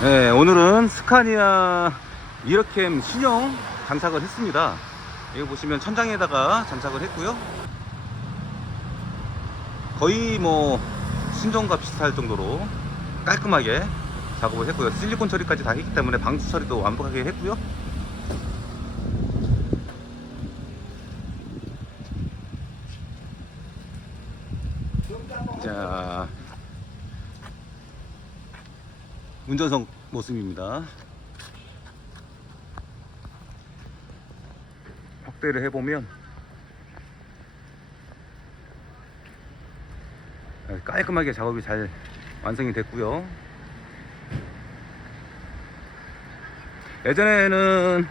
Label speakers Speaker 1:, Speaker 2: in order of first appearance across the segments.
Speaker 1: 네, 오늘은 스카니아 미러캠 신형 장착을 했습니다. 여기 보시면 천장에다가 장착을 했고요. 거의 뭐 순정과 비슷할 정도로 깔끔하게 작업을 했고요. 실리콘 처리까지 다 했기 때문에 방수 처리도 완벽하게 했고요. 자, 운전석 모습입니다. 확대를 해보면 깔끔하게 작업이 잘 완성이 됐고요. 예전에는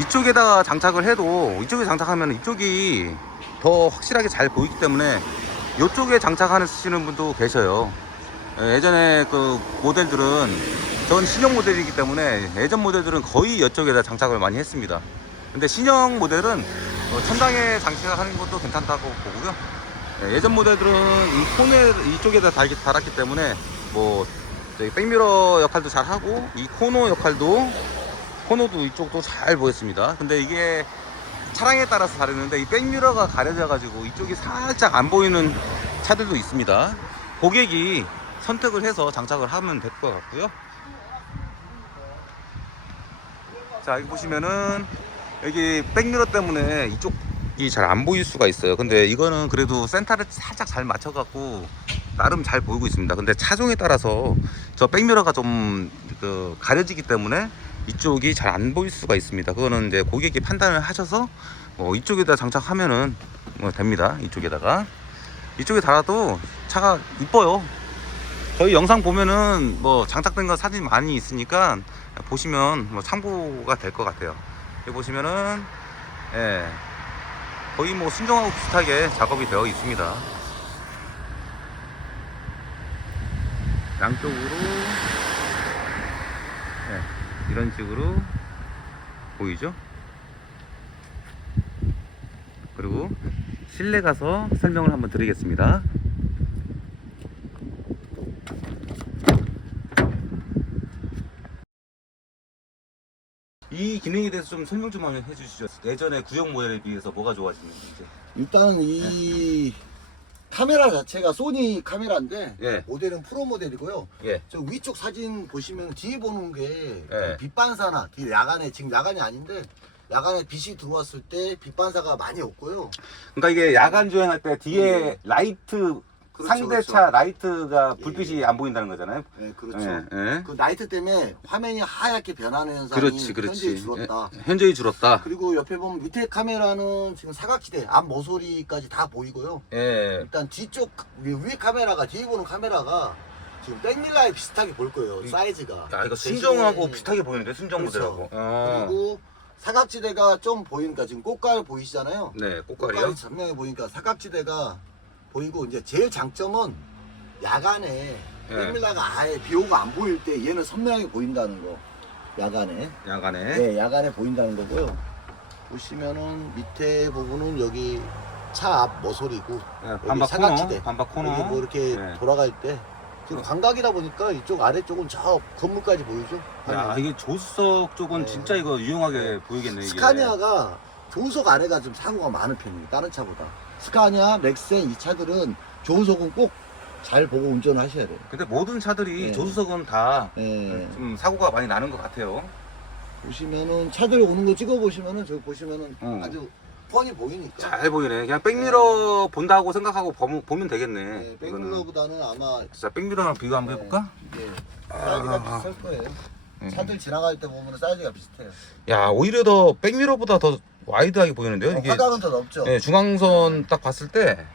Speaker 1: 이쪽에다가 장착을 해도 이쪽에 장착하면 이쪽이 더 확실하게 잘 보이기 때문에 이쪽에 장착하시는 분도 계셔요. 예, 예전에 그 모델들은 전 신형 모델이기 때문에 예전 모델들은 거의 이쪽에다 장착을 많이 했습니다. 근데 신형 모델은 어, 천장에 장착하는 것도 괜찮다고 보고요. 예, 예전 모델들은 이 코너 이쪽에다 달, 달았기 때문에 뭐 백미러 역할도 잘 하고 이 코너 역할도 코너도 이쪽도 잘 보였습니다. 근데 이게 차량에 따라서 다르는데 이 백미러가 가려져 가지고 이쪽이 살짝 안 보이는 차들도 있습니다. 고객이 선택을 해서 장착을 하면 될 것 같고요. 자 여기 보시면은 여기 백미러 때문에 이쪽이 잘 안 보일 수가 있어요. 근데 이거는 그래도 센터를 살짝 잘 맞춰 갖고 나름 잘 보이고 있습니다. 근데 차종에 따라서 저 백미러가 좀 그 가려지기 때문에 이쪽이 잘 안 보일 수가 있습니다. 그거는 이제 고객이 판단을 하셔서 뭐 이쪽에다 장착하면은 뭐 됩니다. 이쪽에다가 이쪽에 달아도 차가 이뻐요. 저희 영상 보면은 뭐 장착된 거 사진 많이 있으니까 보시면 뭐 참고가 될 것 같아요. 여기 보시면은 예 거의 뭐 순정하고 비슷하게 작업이 되어 있습니다. 양쪽으로 예, 이런 식으로 보이죠? 그리고 실내 가서 설명을 한번 드리겠습니다. 이 기능에 대해서 좀 설명 좀 한번 해주시죠. 예전에 구형 모델에 비해서 뭐가 좋아지는지 이제.
Speaker 2: 일단은 이 카메라 자체가 소니 카메라인데
Speaker 1: 예.
Speaker 2: 모델은 프로 모델이고요.
Speaker 1: 예.
Speaker 2: 저 위쪽 사진 보시면 뒤에 보는 게
Speaker 1: 예.
Speaker 2: 빛반사나 뒤에 야간에 지금 야간이 아닌데 야간에 빛이 들어왔을 때 빛반사가 많이 없고요.
Speaker 1: 그러니까 이게 야간 주행할 때 뒤에 라이트
Speaker 2: 그렇죠,
Speaker 1: 상대차
Speaker 2: 그렇죠.
Speaker 1: 라이트가 불빛이
Speaker 2: 예.
Speaker 1: 안 보인다는 거잖아요.
Speaker 2: 네, 그렇죠.
Speaker 1: 예, 예.
Speaker 2: 그 라이트 때문에 화면이 하얗게 변하는 현상이
Speaker 1: 그렇지, 그렇지.
Speaker 2: 현저히 줄었다.
Speaker 1: 예, 현저히 줄었다.
Speaker 2: 그리고 옆에 보면 밑에 카메라는 지금 사각지대 앞 모서리까지 다 보이고요.
Speaker 1: 예.
Speaker 2: 일단 뒤쪽 위, 위에 카메라가 뒤에 보는 카메라가 지금 백밀라에 비슷하게 볼 거예요.
Speaker 1: 이-
Speaker 2: 사이즈가.
Speaker 1: 야 이거
Speaker 2: 대신에
Speaker 1: 순정하고 비슷하게 보이는데 순정
Speaker 2: 그렇죠.
Speaker 1: 모델하고. 어.
Speaker 2: 그리고 사각지대가 좀 보이니까 지금 꽃갈 보이시잖아요.
Speaker 1: 네, 꽃갈이요.
Speaker 2: 꽃갈이 전면에 보니까 사각지대가 보이고 이제 제일 장점은 야간에
Speaker 1: 예.
Speaker 2: 백밀라가 아예 비 오고 안 보일 때 얘는 선명하게 보인다는 거. 야간에.
Speaker 1: 야간에.
Speaker 2: 네, 야간에 보인다는 거고요. 보시면은 밑에 부분은 여기 차 앞 모서리고
Speaker 1: 예,
Speaker 2: 여기
Speaker 1: 반박
Speaker 2: 사각지대.
Speaker 1: 코너, 반박 코너.
Speaker 2: 여기 뭐 이렇게
Speaker 1: 네.
Speaker 2: 돌아갈 때 지금 광각이다 보니까 이쪽 아래쪽은 저 건물까지 보이죠?
Speaker 1: 야 이게 조수석 쪽은
Speaker 2: 네.
Speaker 1: 진짜 이거 유용하게 보이겠네 이게.
Speaker 2: 스카니아가 조수석 아래가 좀 사고가 많은 편이에요. 다른 차보다. 스카니아, 렉센 이 차들은 조수석은 꼭 잘 보고 운전을 하셔야 돼요.
Speaker 1: 근데 모든 차들이
Speaker 2: 네.
Speaker 1: 조수석은 다 좀
Speaker 2: 네.
Speaker 1: 사고가 많이 나는 것 같아요.
Speaker 2: 보시면은 차들 오는 거 찍어 보시면은 저기 보시면은
Speaker 1: 어.
Speaker 2: 아주 뻔히 보이니까.
Speaker 1: 잘 보이네. 그냥 백미러 본다고 생각하고 보면, 보면 되겠네.
Speaker 2: 네,
Speaker 1: 이거는.
Speaker 2: 백밀러보다는 아마
Speaker 1: 자, 백미러랑 비교 한번
Speaker 2: 네.
Speaker 1: 해볼까?
Speaker 2: 네,
Speaker 1: 아.
Speaker 2: 사이즈가 비슷할 거예요.
Speaker 1: 네.
Speaker 2: 차들 지나갈 때 보면 사이즈가 비슷해요.
Speaker 1: 야, 오히려 더 백미러보다 더 와이드하게 보이는데요?
Speaker 2: 어,
Speaker 1: 이게
Speaker 2: 화각은 더 넓죠.
Speaker 1: 네, 중앙선 딱 봤을 때
Speaker 2: 네.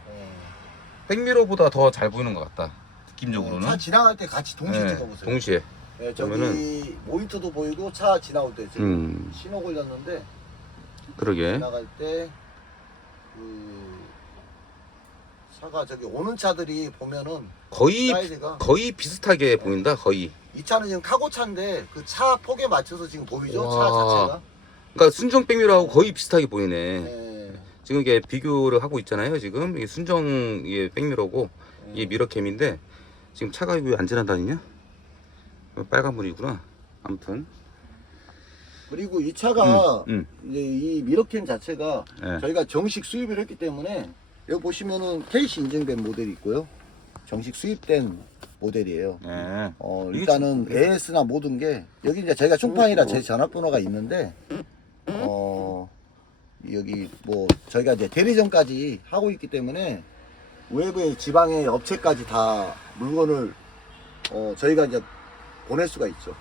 Speaker 1: 백미러보다 더 잘 보이는 것 같다. 느낌적으로는.
Speaker 2: 차 지나갈 때 같이 동시에
Speaker 1: 네,
Speaker 2: 찍어보세요.
Speaker 1: 동시에.
Speaker 2: 네, 저기
Speaker 1: 그러면은-
Speaker 2: 모니터도 보이고 차 지나올 때 지금
Speaker 1: 음,
Speaker 2: 신호 걸렸는데
Speaker 1: 그러게.
Speaker 2: 지나갈 때그 차가 저기 오는 차들이 보면은
Speaker 1: 거의
Speaker 2: 사이즈가
Speaker 1: 거의 비슷하게 보인다. 거의.
Speaker 2: 이 차는 지금 카고 차인데 그 차 폭에 맞춰서 지금 보이죠? 차
Speaker 1: 와.
Speaker 2: 자체가.
Speaker 1: 그러니까 순정 백미러하고 거의 비슷하게 보이네.
Speaker 2: 네.
Speaker 1: 지금 이게 비교를 하고 있잖아요. 지금 이게 순정 이게 백미러고 이게 미러캠인데 지금 차가 왜 안 지나다니냐? 어, 빨간 분이구나. 아무튼.
Speaker 2: 그리고 이 차가
Speaker 1: 음,
Speaker 2: 이제 이 미러캠 자체가
Speaker 1: 예.
Speaker 2: 저희가 정식 수입을 했기 때문에 여기 보시면은 KC 인증된 모델이 있고요. 정식 수입된 모델이에요.
Speaker 1: 예.
Speaker 2: 어, 일단은 AS나 모든 게 여기 이제 저희가 충판이라 제 전화번호가 있는데 어 여기 뭐 저희가 이제 대리점까지 하고 있기 때문에 외부의 지방의 업체까지 다 물건을 어 저희가 이제 보낼 수가 있죠.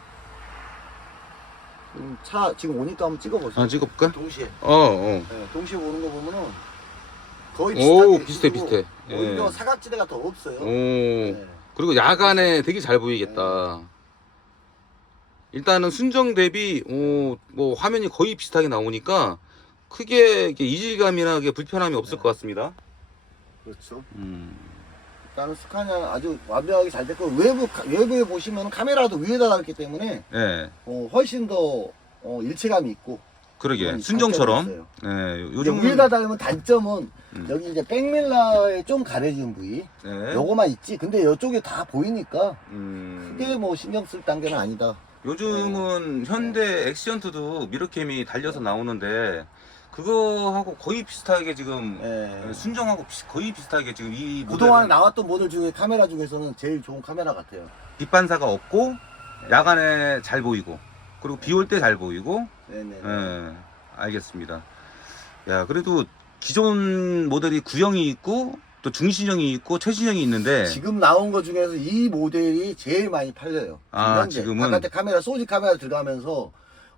Speaker 2: 음, 차 지금 오니까 한번 찍어보세요.
Speaker 1: 아, 찍어볼까?
Speaker 2: 동시에
Speaker 1: 어, 어.
Speaker 2: 네, 동시에 오는 거 보면은 거의
Speaker 1: 오,
Speaker 2: 비슷하게
Speaker 1: 비슷해,
Speaker 2: 그리고
Speaker 1: 비슷해.
Speaker 2: 오히려
Speaker 1: 예.
Speaker 2: 사각지대가 더 없어요.
Speaker 1: 오.
Speaker 2: 네.
Speaker 1: 그리고 야간에 되게 잘 보이겠다. 일단은 순정 대비 오, 뭐 화면이 거의 비슷하게 나오니까 크게 이렇게 이질감이나 이게 불편함이 없을 것 같습니다.
Speaker 2: 그렇죠.
Speaker 1: 음.
Speaker 2: 일단은 스카니아 아주 완벽하게 잘 됐고 외부 카- 외부에 보시면 카메라도 위에다 달았기 때문에
Speaker 1: 예.
Speaker 2: 어, 훨씬 더 어, 일체감이 있고
Speaker 1: 그러게 순정처럼. 예.
Speaker 2: 요즘
Speaker 1: 요즘
Speaker 2: 위에다 달면 단점은
Speaker 1: 음.
Speaker 2: 여기 이제 백밀러에 좀 가려진 부위
Speaker 1: 예.
Speaker 2: 요거만 있지 근데 이쪽에 다 보이니까
Speaker 1: 음.
Speaker 2: 크게 뭐 신경 쓸 단계는 아니다
Speaker 1: 요즘은 현대 엑시언트도 미러캠이 달려서 나오는데 그거하고 거의 비슷하게 지금
Speaker 2: 예.
Speaker 1: 순정하고 비- 거의 비슷하게 지금 이
Speaker 2: 그동안
Speaker 1: 모델은
Speaker 2: 나왔던 모델 중에 카메라 중에서는 제일 좋은 카메라 같아요
Speaker 1: 빛반사가 없고 야간에 잘 보이고 그리고 비 올 때 잘 보이고
Speaker 2: 네네
Speaker 1: 예 알겠습니다 야 그래도 기존 모델이 구형이 있고 또 중신형이 있고 최신형이 있는데
Speaker 2: 지금 나온 것 중에서 이 모델이 제일 많이 팔려요.
Speaker 1: 아,
Speaker 2: 현재.
Speaker 1: 지금은?
Speaker 2: 바깥에 카메라, 소지 카메라 들어가면서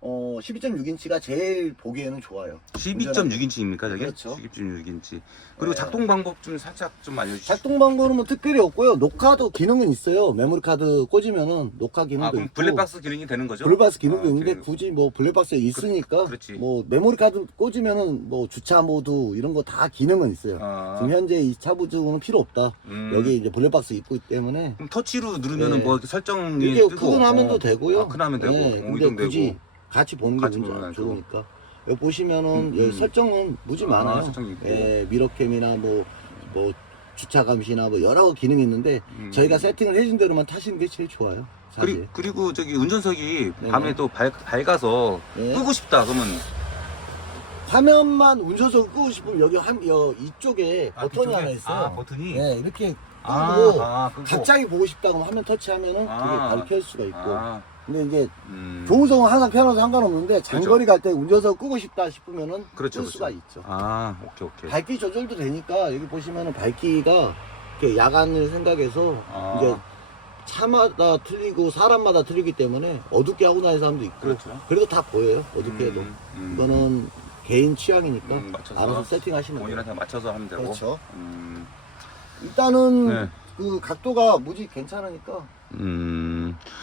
Speaker 2: 어, 12.6인치가 제일 보기에는 좋아요.
Speaker 1: 12.6인치입니까 저게?
Speaker 2: 그렇죠.
Speaker 1: 12.6인치 그리고
Speaker 2: 네.
Speaker 1: 작동 방법 좀 살짝 좀 알려주시죠
Speaker 2: 작동 방법은 뭐 특별히 없고요. 녹화도 기능은 있어요. 메모리 카드 꽂으면은 녹화 기능도
Speaker 1: 아 그럼
Speaker 2: 있고.
Speaker 1: 블랙박스 기능이 되는 거죠?
Speaker 2: 블랙박스 기능도
Speaker 1: 아,
Speaker 2: 있는데
Speaker 1: 기능.
Speaker 2: 굳이 뭐 블랙박스에 있으니까
Speaker 1: 그렇지.
Speaker 2: 뭐 메모리 카드 꽂으면은 뭐 주차 모드 이런 거 다 기능은 있어요.
Speaker 1: 아,
Speaker 2: 지금 현재 이 차부주는 필요 없다.
Speaker 1: 음.
Speaker 2: 여기 이제 블랙박스 있기 때문에
Speaker 1: 그럼 터치로 누르면은
Speaker 2: 네.
Speaker 1: 뭐 이렇게 설정이
Speaker 2: 이게
Speaker 1: 뜨고
Speaker 2: 큰 화면도
Speaker 1: 어.
Speaker 2: 되고요.
Speaker 1: 아, 큰 화면 되고
Speaker 2: 네,
Speaker 1: 어,
Speaker 2: 근데 굳이 같이 보는 게
Speaker 1: 같이
Speaker 2: 문제 좋으니까. 여기 보시면은
Speaker 1: 음, 음.
Speaker 2: 설정은 무지
Speaker 1: 아,
Speaker 2: 많아요.
Speaker 1: 설정이 있고.
Speaker 2: 예, 미러캠이나 뭐, 뭐 주차 감시나 뭐 여러 기능이 있는데
Speaker 1: 음.
Speaker 2: 저희가 세팅을 해준 대로만 타시는 게 제일 좋아요. 사실.
Speaker 1: 그리, 그리고 저기 운전석이
Speaker 2: 네네.
Speaker 1: 밤에 또 밝, 밝아서
Speaker 2: 네.
Speaker 1: 끄고 싶다 그러면
Speaker 2: 화면만 운전석 끄고 싶으면 여기 한, 여, 이쪽에
Speaker 1: 아,
Speaker 2: 버튼이
Speaker 1: 뒤쪽에?
Speaker 2: 하나 있어요.
Speaker 1: 아, 버튼이?
Speaker 2: 네, 이렇게 끄고
Speaker 1: 아, 아, 끄고.
Speaker 2: 갑자기 보고 싶다 그러면 화면 터치하면은
Speaker 1: 아.
Speaker 2: 그게 바로 켤 수가 있고.
Speaker 1: 아,
Speaker 2: 근데 이제
Speaker 1: 음.
Speaker 2: 조우성은 항상 편해서 상관없는데 장거리 갈 때 운전석 끄고 싶다 싶으면은
Speaker 1: 그렇죠,
Speaker 2: 끌 수가
Speaker 1: 그렇죠.
Speaker 2: 있죠.
Speaker 1: 아 오케이 오케이
Speaker 2: 밝기 조절도 되니까 여기 보시면은 밝기가 이렇게 야간을 생각해서
Speaker 1: 아.
Speaker 2: 이제 차마다 틀리고 사람마다 틀리기 때문에 어둡게 하고 다니는 사람도 있고
Speaker 1: 그렇죠.
Speaker 2: 그래도 다 보여요 어둡게 해도
Speaker 1: 음, 음.
Speaker 2: 이거는 개인 취향이니까
Speaker 1: 음, 맞춰서
Speaker 2: 알아서 세팅하시면 돼요
Speaker 1: 본인한테 맞춰서 하면 되고
Speaker 2: 그렇죠
Speaker 1: 음,
Speaker 2: 일단은
Speaker 1: 네.
Speaker 2: 그 각도가 무지 괜찮으니까
Speaker 1: 음,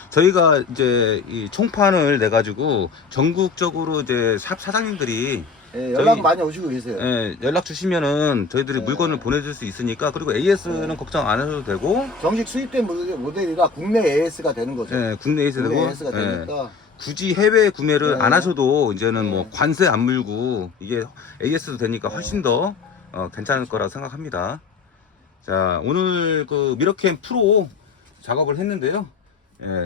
Speaker 1: 저희가 이제 이 총판을 내 가지고 전국적으로 이제 샵 사장님들이
Speaker 2: 예, 연락
Speaker 1: 저희-
Speaker 2: 많이 오시고 계세요
Speaker 1: 예, 연락 주시면은 저희들이
Speaker 2: 네.
Speaker 1: 물건을 보내줄 수 있으니까 그리고 AS는
Speaker 2: 네.
Speaker 1: 걱정 안 해도 되고
Speaker 2: 정식 수입된 모델- 모델이라 국내 AS가 되는 거죠
Speaker 1: 예, 국내 AS
Speaker 2: 국내
Speaker 1: 되고
Speaker 2: AS가
Speaker 1: 예,
Speaker 2: 되니까
Speaker 1: 굳이 해외 구매를
Speaker 2: 네.
Speaker 1: 안 하셔도 이제는 뭐
Speaker 2: 네.
Speaker 1: 관세 안 물고 이게 AS도 되니까 훨씬 더 어, 괜찮을 거라고 생각합니다. 자 오늘 그 미러캠 프로 작업을 했는데요. 예.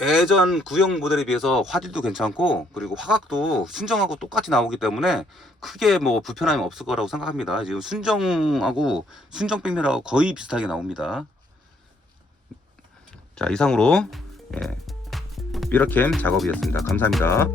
Speaker 1: 예전 구형 모델에 비해서 화질도 괜찮고 그리고 화각도 순정하고 똑같이 나오기 때문에 크게 뭐 불편함이 없을 거라고 생각합니다. 지금 순정하고 순정 백미라고 거의 비슷하게 나옵니다. 자 이상으로 예, 미러캠 작업이었습니다. 감사합니다.